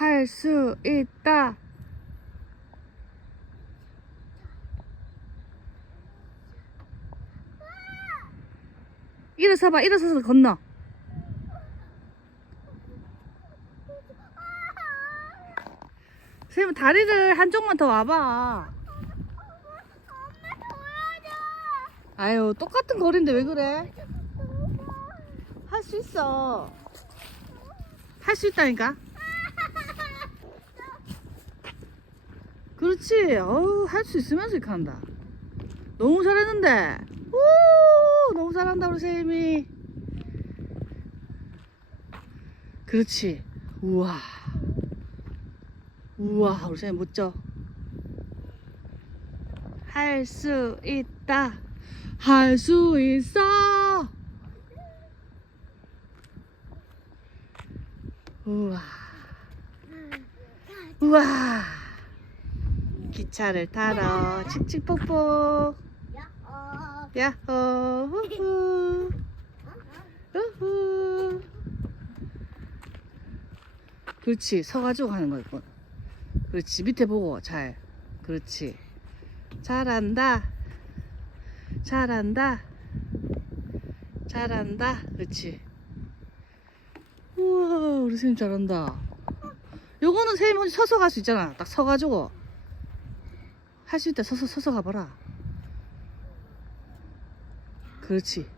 할 수 있다. 일어서봐, 일어서서 건너. 선생님, 다리를 한쪽만 더 와봐. 아유, 똑같은 거리인데 왜 그래? 할 수 있어. 할 수 있다니까? 그렇지. 어우, 할 수 있으면서 한다. 너무 잘했는데. 오, 너무 잘한다, 우리 세임이. 그렇지. 우와. 우와, 우리 세임 멋져. 할 수 있다. 할 수 있어. 우와. 우와. 기차를 타러 칙칙폭폭. 야호. 후후. 후후. 그렇지. 서가지고 하는 이건. 그렇지. 밑에 보고 잘. 그렇지. 잘한다. 잘한다. 잘한다. 그렇지. 우와, 우리 선생님 잘한다. 요거는 선생님 혼자 서서 갈 수 있잖아. 딱 서가지고. 할 수 있다. 서서, 서서 가봐라. 그렇지.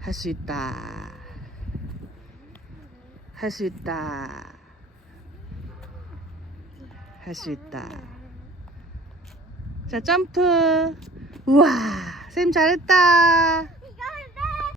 할 수 있다. 할 수 있다. 할 수 있다. 자, 점프. 우와, 선생님 잘했다.